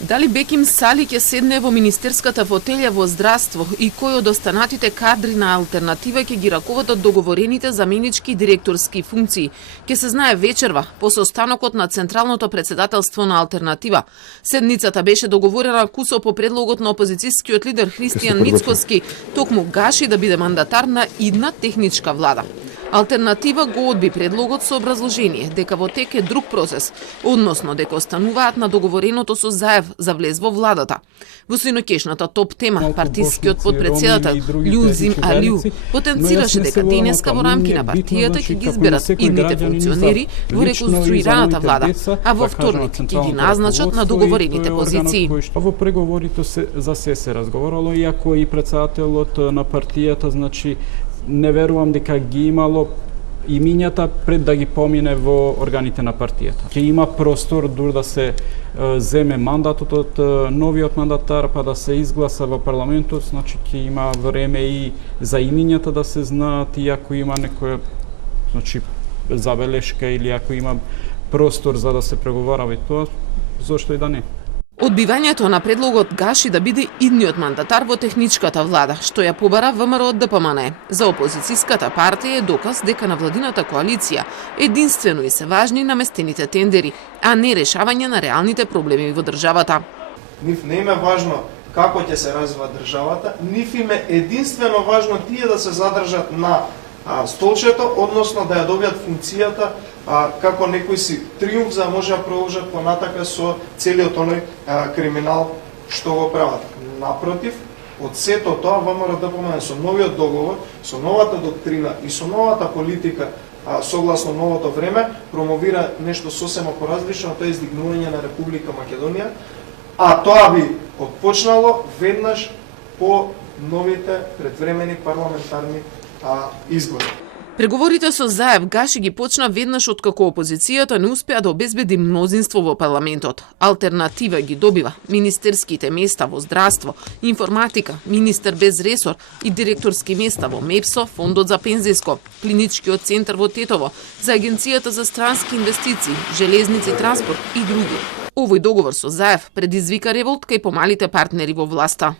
Дали Беким Сали ќе седне во министерската фотелја во здравство и кој од останатите кадри на алтернатива ќе ги раководат договорените заменички директорски функции, ќе се знае вечерва по состанокот на Централното председателство на алтернатива. Седницата беше договорена кусо по предлогот на опозицијскиот лидер Христијан Мицкоски, токму Гаши да биде мандатар на идна техничка влада. Алтернатива го одби предлогот со образложение дека во тек е друг процес, односно дека остануваат на договореното со Заев за влез во владата. Во синоќешната топ тема, партискиот подпредседател Љузим Алиу потенцираше дека денеска во рамки на партијата ќе ги изберат идните функционери во реконструираната влада, а во вторник ќе ги назначат на договорените позиции. Во преговорите за се разговарало, иако и председателот на партијата, значи, не верувам дека ги имало имињата пред да ги помине во органите на партијата. Ќе има простор дур да се земе мандатот од новиот мандатар, па да се изгласа во парламентот, значи ќе има време и за имињата да се знаат, и ако има некоја, значи, забелешка или ако има простор за да се преговара во тоа, зошто и да не. Одбивањето на предлогот Гаши да биде идниот мандатар во техничката влада, што ја побара ВМРО ДПМН, за опозицијската партија е доказ дека на владината коалиција единствено и се важни наместените тендери, а не решавање на реалните проблеми во државата. Нив не им е важно како ќе се развива државата, нив им е единствено важно тие да се задржат на столчето, односно да ја добијат функцијата како некој си триумф за да може да продолжат понатака со целиот оној криминал што го прават. Напротив, од сето тоа ВМРО ДПМН со новиот договор, со новата доктрина и со новата политика согласно новото време промовира нешто сосема поразлично, тоа е издигнување на Република Македонија, а тоа би отпочнало веднаш по новите предвремени парламентарни избори. Преговорите со Заев Гаши ги почна веднаш откако опозицијата не успеа да обезбеди мнозинство во парламентот. Алтернатива ги добива министерските места во здравство, информатика, министер без ресор и директорски места во МЕПСО, Фондот за пензиско, Клиничкиот центар во Тетово, за Агенцијата за странски инвестиции, железници, транспорт и други. Овој договор со Заев предизвика револт кај помалите партнери во власта.